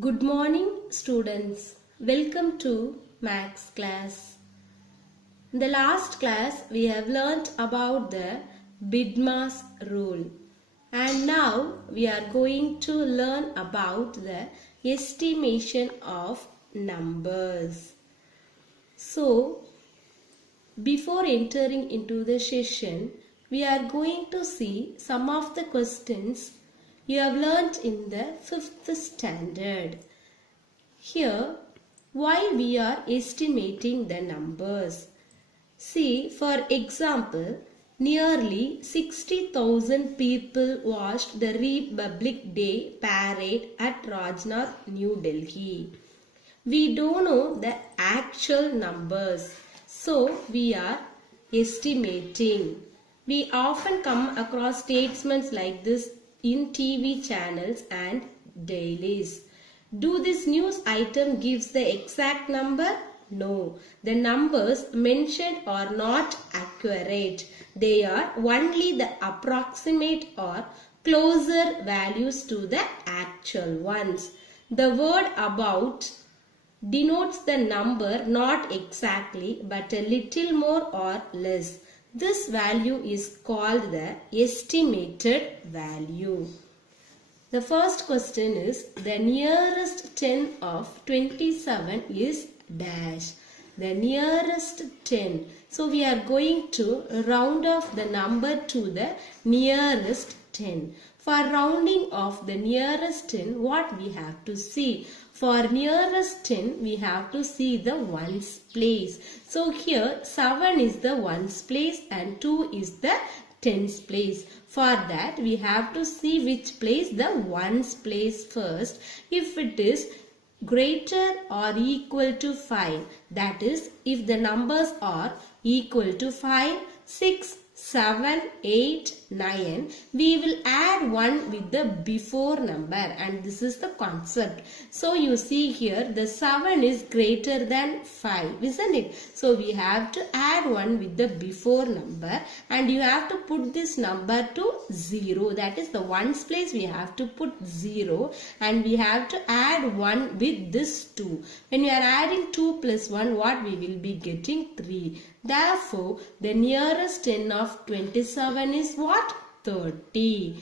Good morning, students. Welcome to Maths class. In the last class, we have learnt about the BIDMAS rule. And now we are going to learn about the estimation of numbers. So, before entering into the session, we are going to see some of the questions you have learnt in the 5th standard. Here, why we are estimating the numbers. See, for example, nearly 60,000 people watched the Republic Day parade at Rajnath, New Delhi. We don't know the actual numbers, so we are estimating. We often come across statements like this in TV channels and dailies. Do this news item gives the exact number? No. The numbers mentioned are not accurate. They are only the approximate or closer values to the actual ones. The word about denotes the number not exactly but a little more or less. This value is called the estimated value. The first question is, the nearest 10 of 27 is dash. The nearest 10. So we are going to round off the number to the nearest 10. For rounding off the nearest 10, what we have to see? For nearest 10, we have to see the ones place. So here 7 is the ones place and 2 is the tens place. For that, we have to see which place the ones place first. If it is greater or equal to 5, that is, if the numbers are equal to 5, 6, 7, 8, 9, we will add 1 with the before number, and this is the concept. So you see here the 7 is greater than 5, isn't it? So we have to add 1 with the before number, and you have to put this number to 0. That is the ones place we have to put 0, and we have to add 1 with this 2. When we are adding 2 plus 1, what we will be getting? 3. Therefore, the nearest 10 of 27 is what? 30.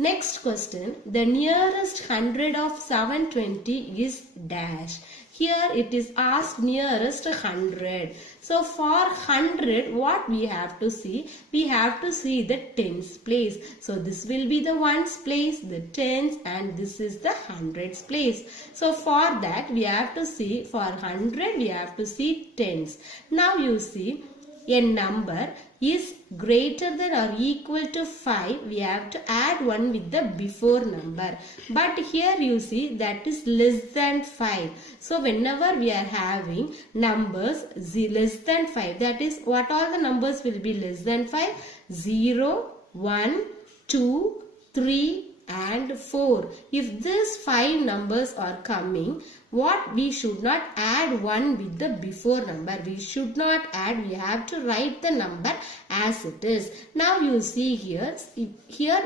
Next question. The nearest 100 of 720 is dash. Here it is asked nearest 100. So for 100, what we have to see? We have to see the tens place. So this will be the ones place, the tens, and this is the hundreds place. So for that, we have to see, for 100, we have to see tens. Now you see, a number is greater than or equal to 5, we have to add 1 with the before number. But here you see that is less than 5. So whenever we are having numbers less than 5, that is, what all the numbers will be less than 5? 0, 1, 2, 3 and 4. If these 5 numbers are coming, what we should not add 1 with the before number. We should not add. We have to write the number as it is. Now you see here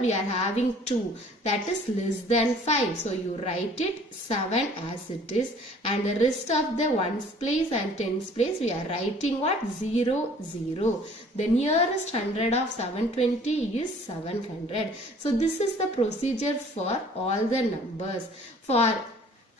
we are having 2. That is less than 5. So you write it 7 as it is. And the rest of the ones place and tens place, we are writing what? 0, 0. The nearest 100 of 720 is 700. So this is the procedure for all the numbers. For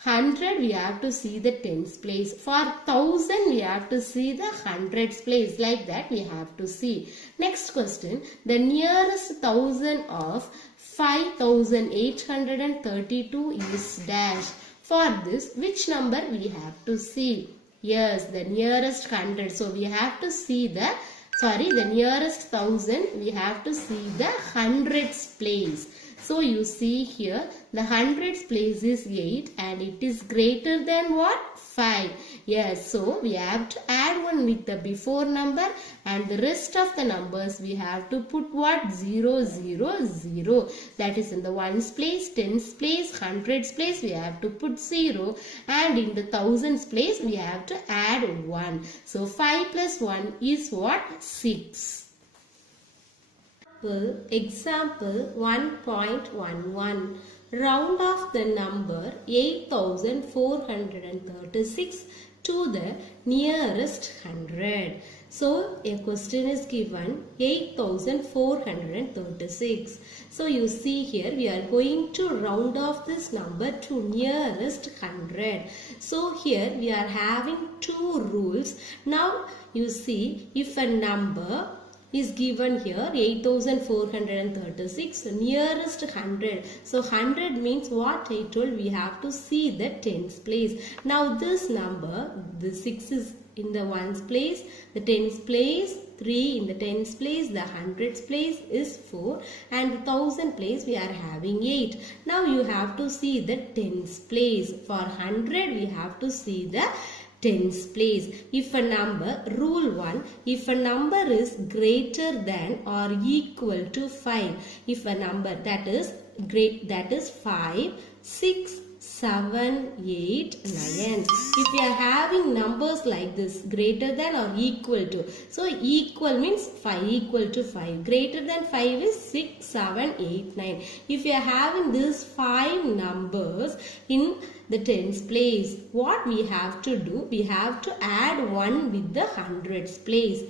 100 we have to see the tens place. For 1000 we have to see the hundreds place. Like that we have to see. Next question. The nearest 1000 of 5832 is dash. For this, which number we have to see? Yes, the nearest 100. So we have to see the nearest 1000 we have to see the hundreds place. So you see here the hundreds place is 8 and it is greater than what? 5. Yes, so we have to add 1 with the before number, and the rest of the numbers we have to put what? 0, 0, 0. That is in the ones place, tens place, hundreds place we have to put 0, and in the thousands place we have to add 1. So 5 plus 1 is what? 6. Example 1.11. Round off the number 8436 to the nearest hundred. So a question is given 8436. So you see here we are going to round off this number to nearest hundred. So here we are having two rules. Now you see, if a number is given here 8436 nearest 100. So 100 means what I told, we have to see the tens place. Now this number, the 6 is in the ones place, the tens place, 3 in the tens place, the hundreds place is 4, and the thousand place we are having 8. Now you have to see the tens place. For 100 we have to see the tens place. If a number, rule 1, if a number is greater than or equal to 5, if a number that is 5, 6, 7, 8, 9. If we are having numbers like this, greater than or equal to. So equal means 5, equal to 5. Greater than 5 is 6, 7, 8, 9. If we are having these 5 numbers in the tens place, what we have to do? We have to add 1 with the hundreds place.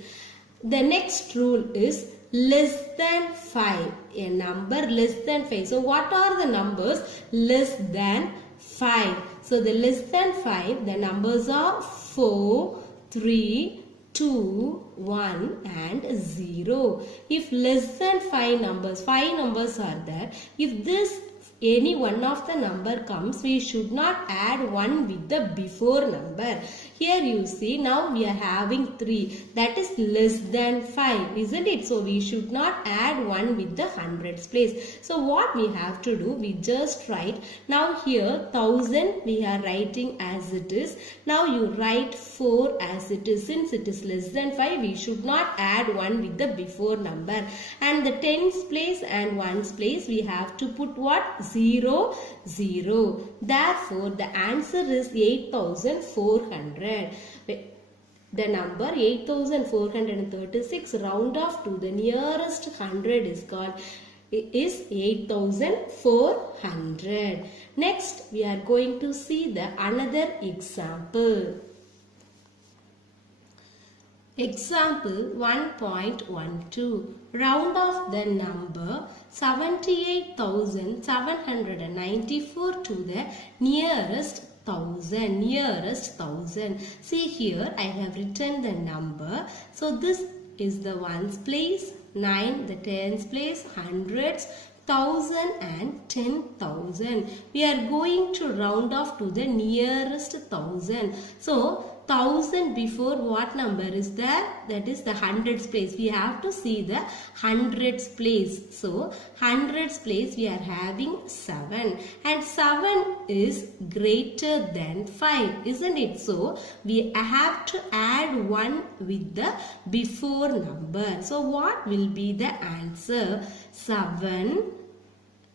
The next rule is less than 5. A number less than 5. So what are the numbers less than 5? So the less than 5, the numbers are 4, 3, 2, 1 and 0. If less than 5 numbers are there, if this any one of the number comes, we should not add 1 with the before number. Here you see, now we are having 3, that is less than 5, isn't it? So we should not add 1 with the hundreds place. So what we have to do, we just write, now here 1000 we are writing as it is. Now you write 4 as it is. Since it is less than 5, we should not add 1 with the before number. And the tens place and ones place, we have to put what? 0, 0. Therefore, the answer is 8400. The number 8436 round off to the nearest 100 is called 8400. Next, we are going to see the another example. Example 1.12. Round off the number 78,794 to the nearest 1000. See here, I have written the number. So this is the ones place, 9 the tens place, hundreds, 1000 and 10,000. We are going to round off to the nearest 1000. So 1000 before what number is there? That is the hundreds place. We have to see the hundreds place. So hundreds place we are having 7, and 7 is greater than 5, isn't it? So we have to add 1 with the before number. So what will be the answer? 7.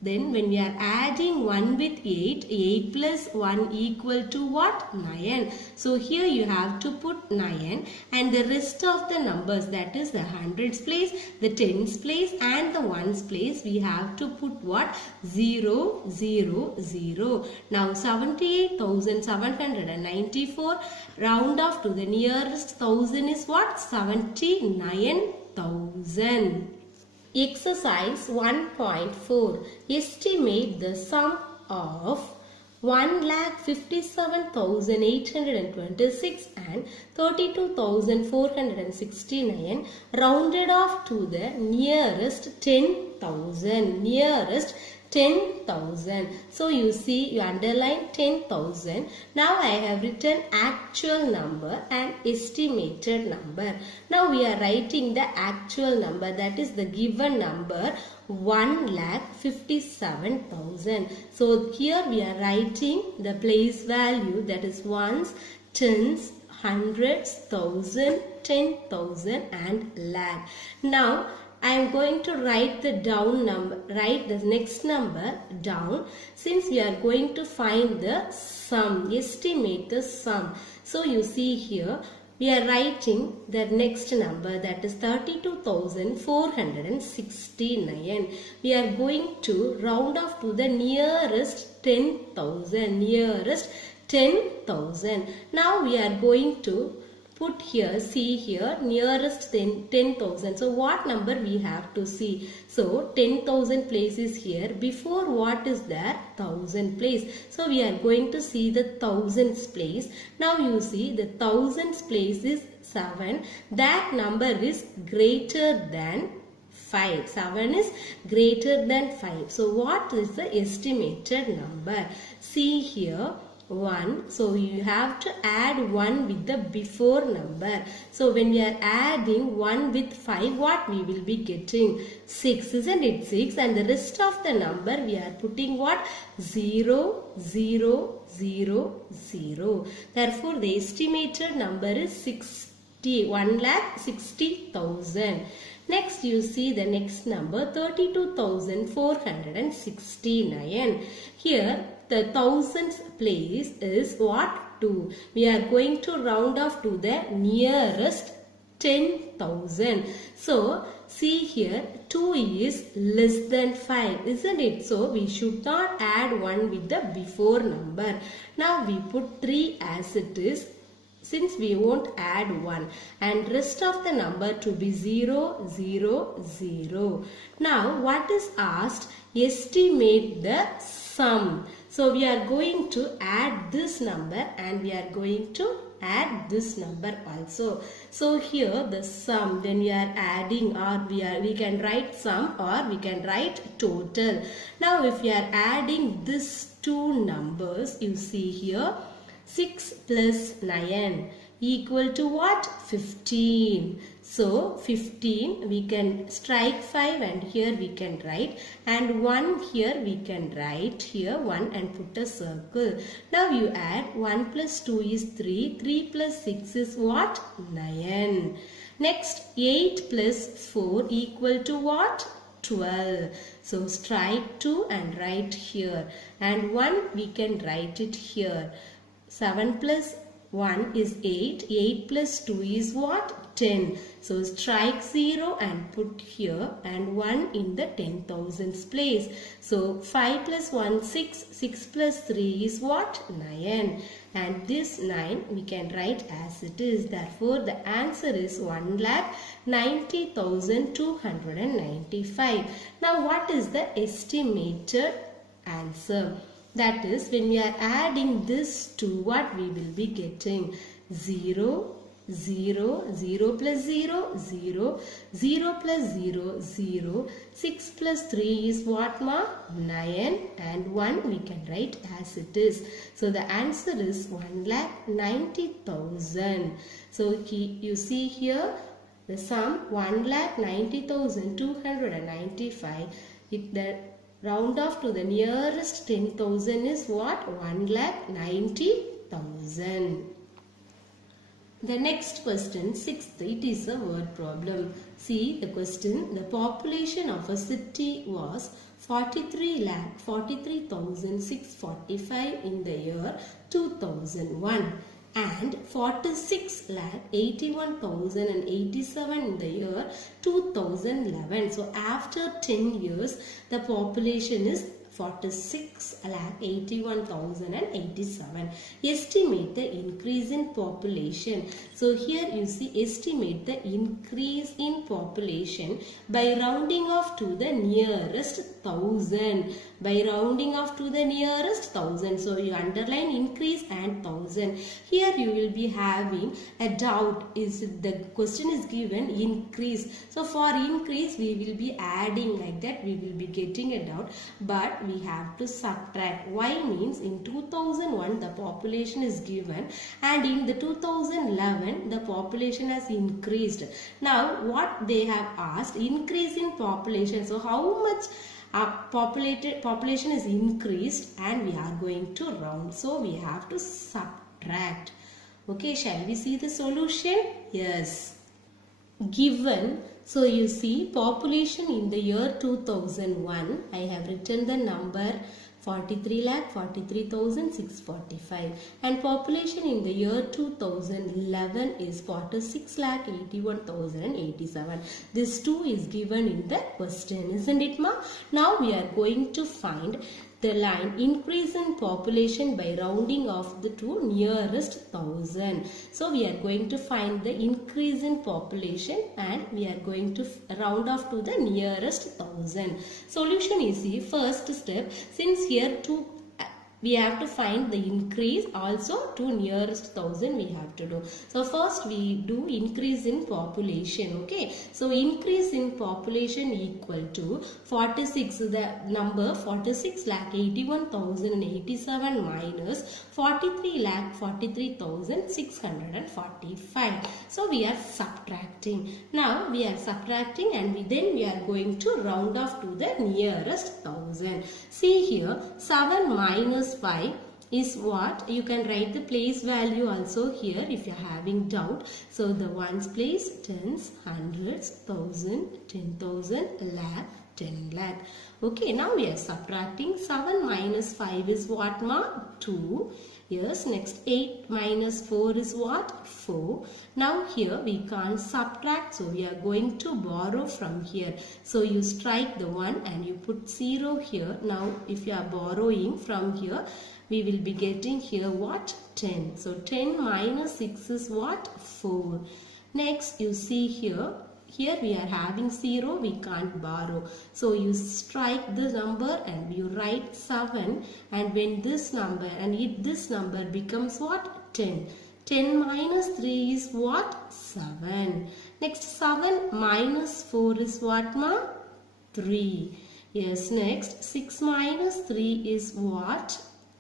Then when we are adding 1 with 8, 8 plus 1 equal to what? 9. So here you have to put 9, and the rest of the numbers, that is the hundreds place, the tens place and the ones place, we have to put what? 0, 0, 0. Now 78,794 round off to the nearest 1000 is what? 79,000. Exercise 1.4. Estimate the sum of 1,57,826 and 32,469 rounded off to the nearest 10,000. Nearest 10,000. So you see, you underline 10,000. Now I have written actual number and estimated number. Now we are writing the actual number, that is the given number 1,57,000. So here we are writing the place value, that is ones, tens, hundreds, thousand, 10,000 and lakh. Now I am going to write the down number, write the next number down, since we are going to find the sum, estimate the sum. So you see here, we are writing the next number, that is 32,469. We are going to round off to the nearest 10,000. Now we are going to put here, see here, nearest 10,000. So what number we have to see? So 10,000 place is here. Before what is there? 1,000 place. So we are going to see the thousands place. Now you see the thousands place is 7. That number is greater than 5. 7 is greater than 5. So what is the estimated number? See here, 1. So you have to add 1 with the before number. So when we are adding 1 with 5, what we will be getting? 6, isn't it? 6. And the rest of the number we are putting what? 0, 0, 0, 0. Therefore the estimated number is 1,60,000. Next you see the next number, 32,469. Here the thousands place is what? 2. We are going to round off to the nearest 10,000. So see here, 2 is less than 5, isn't it? So we should not add 1 with the before number. Now we put 3 as it is, since we won't add 1, and rest of the number to be 0, 0, 0. Now what is asked? Estimate the sum. So we are going to add this number and we are going to add this number also. So here the sum, when we are adding, or we can write sum or we can write total. Now if we are adding these two numbers, you see here, 6 plus 9 equal to what? 15. So 15 we can strike 5 and here we can write, and 1 here we can write here 1 and put a circle. Now you add 1 plus 2 is 3, 3 plus 6 is what? 9. Next 8 plus 4 equal to what? 12. So strike 2 and write here, and 1 we can write it here. 7 plus 1 is 8. 8 plus 2 is what? 10. So strike 0 and put here, and 1 in the 10,000s place. So 5 plus 1, 6. 6 plus 3 is what? 9. And this 9 we can write as it is. Therefore the answer is 1,90,295. Now what is the estimated answer? That is, when we are adding this to, what we will be getting? 0, 0, 0 plus 0, 0, 0 plus 0, 0, 6 plus 3 is what, ma? 9, and 1 we can write as it is. So the answer is 1,90,000. So you see here the sum 1,90,295. The round off to the nearest 10,000 is what? 1,90,000. The next question, 6th, it is a word problem. See the question. The population of a city was 43,43,645 in the year 2001 and 46,81,087 in the year 2011. So after 10 years, the population is 46,81,087. Estimate the increase in population. So here you see, estimate the increase in population by rounding off to the nearest 1,000. By rounding off to the nearest 1,000. So you underline increase and 1,000. Here you will be having a doubt. Is the question is given increase. So for increase we will be adding like that. We will be getting a doubt. But we have to subtract. Why means in 2001 the population is given, and in the 2011 the population has increased. Now what they have asked, increase in population. So how much population is increased, and we are going to round. So we have to subtract. Okay, shall we see the solution? Yes. Given, so you see population in the year 2001, I have written the number 43,43,645, and population in the year 2011 is 46,81,087. This 2 is given in the question, isn't it, ma? Now we are going to find the line increase in population by rounding off the to nearest thousand. So we are going to find the increase in population and we are going to round off to the nearest thousand. Solution is the first step. Since here we have to find the increase, also to nearest thousand we have to do. So first we do increase in population. Okay, so increase in population equal to 46, the number 46,81,087 minus 43,43,645. So we are subtracting. Now we are subtracting and then we are going to round off to the nearest thousand. See here, 7 minus 5 is what? You can write the place value also here if you are having doubt. So the ones place, tens, hundreds, thousand, 10,000, lakh, 10 lakh. Okay, now we are subtracting. 7 minus 5 is what, ma? 2. Yes, next 8 minus 4 is what? 4. Now here we can't subtract, so we are going to borrow from here. So you strike the 1 and you put 0 here. Now if you are borrowing from here, we will be getting here what? 10. So 10 minus 6 is what? 4. Next you see here we are having 0, we can't borrow. So you strike the number and you write 7, and when this number and if this number becomes what? 10. 10 minus 3 is what? 7. Next 7 minus 4 is what, ma? 3. Yes, next 6 minus 3 is what?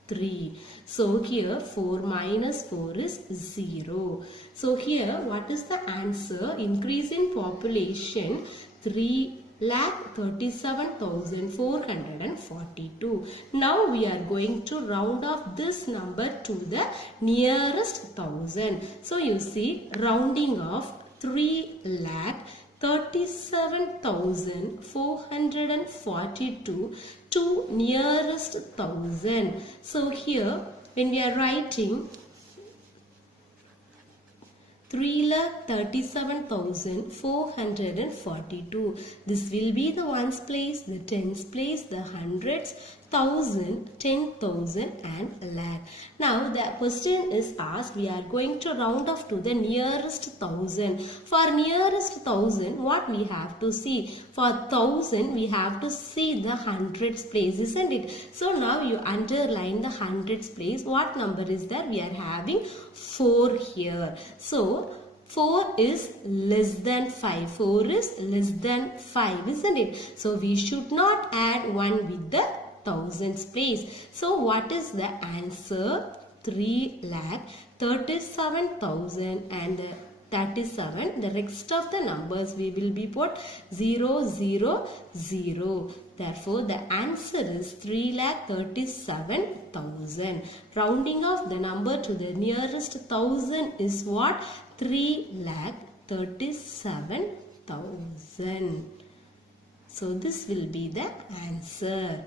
3. So here 4 minus 4 is 0. So here what is the answer? Increase in population 3,37,442. Now we are going to round off this number to the nearest thousand. So you see, rounding off 3,37,442 to nearest thousand. So here when we are writing 3,37,442, this will be the ones place, the tens place, the hundreds, thousand, 10,000 and lakh. Now the question is asked, we are going to round off to the nearest thousand. For nearest thousand, what we have to see? For thousand, we have to see the hundreds place, isn't it? So now you underline the hundreds place. What number is there? We are having 4 here. So 4 is less than 5. 4 is less than 5, isn't it? So we should not add 1 with the thousands place. So what is the answer? 3,37,000 and 37. The rest of the numbers we will be put 0, 0, 0. Therefore the answer is 3,37,000. Rounding off the number to the nearest thousand is what? 3,37,000. So this will be the answer.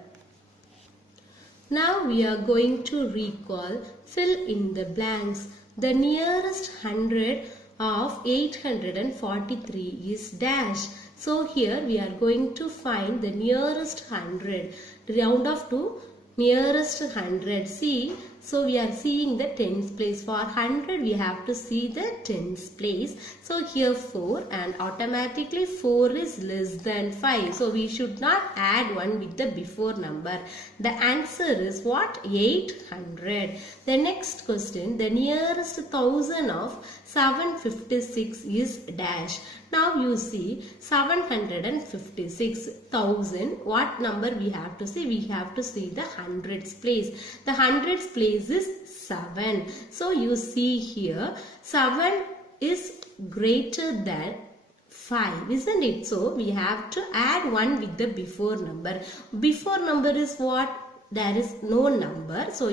Now we are going to recall, fill in the blanks. The nearest 100 of 843 is dash. So here we are going to find the nearest 100. Round off to nearest 100. See, so we are seeing the tens place. For 100 we have to see the tens place. So here 4 and automatically 4 is less than 5. So we should not add 1 with the before number. The answer is what? 800. The next question, the nearest 1000 of 756 is dash. Now you see 756,000. What number we have to see? We have to see the hundreds place. The hundreds place is 7. So you see here 7 is greater than 5, isn't it? So we have to add 1 with the before number. Before number is what? There is no number. So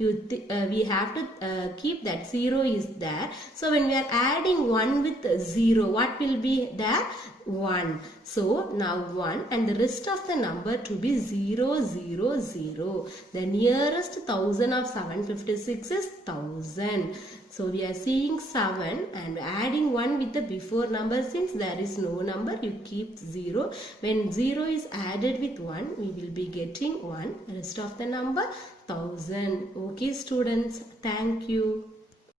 we have to keep that 0 is there. So when we are adding 1 with 0, what will be there? 1. So now 1 and the rest of the number to be 0, 0, 0. The nearest 1000 of 756 is 1000. So we are seeing 7 and adding 1 with the before number. Since there is no number, you keep 0. When 0 is added with 1, we will be getting 1. The rest of the number 1000. Okay students, thank you.